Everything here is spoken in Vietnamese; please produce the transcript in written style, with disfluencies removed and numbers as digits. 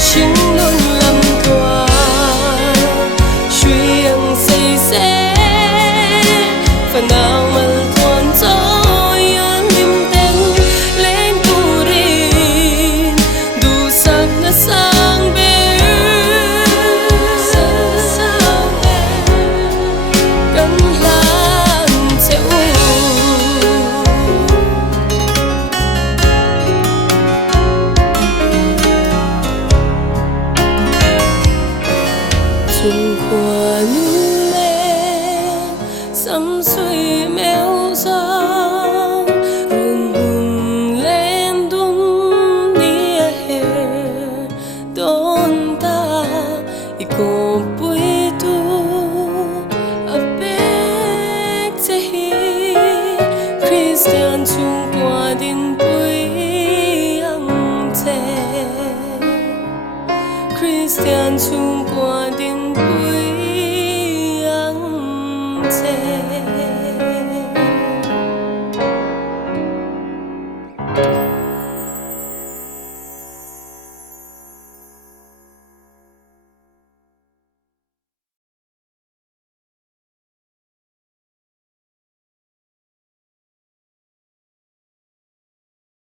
心luôn làm tỏa xuyên xây sẽ phần nào mà thuần gió lim tên lên tu rin đủ sắc nó sang bên gần lan theo chung qua núi lên sắm suy mèo giang run bùng lên đun nia hè đón ta iko bui tu apek tehi Christian chung qua din bui ang te Christian chung qua din bui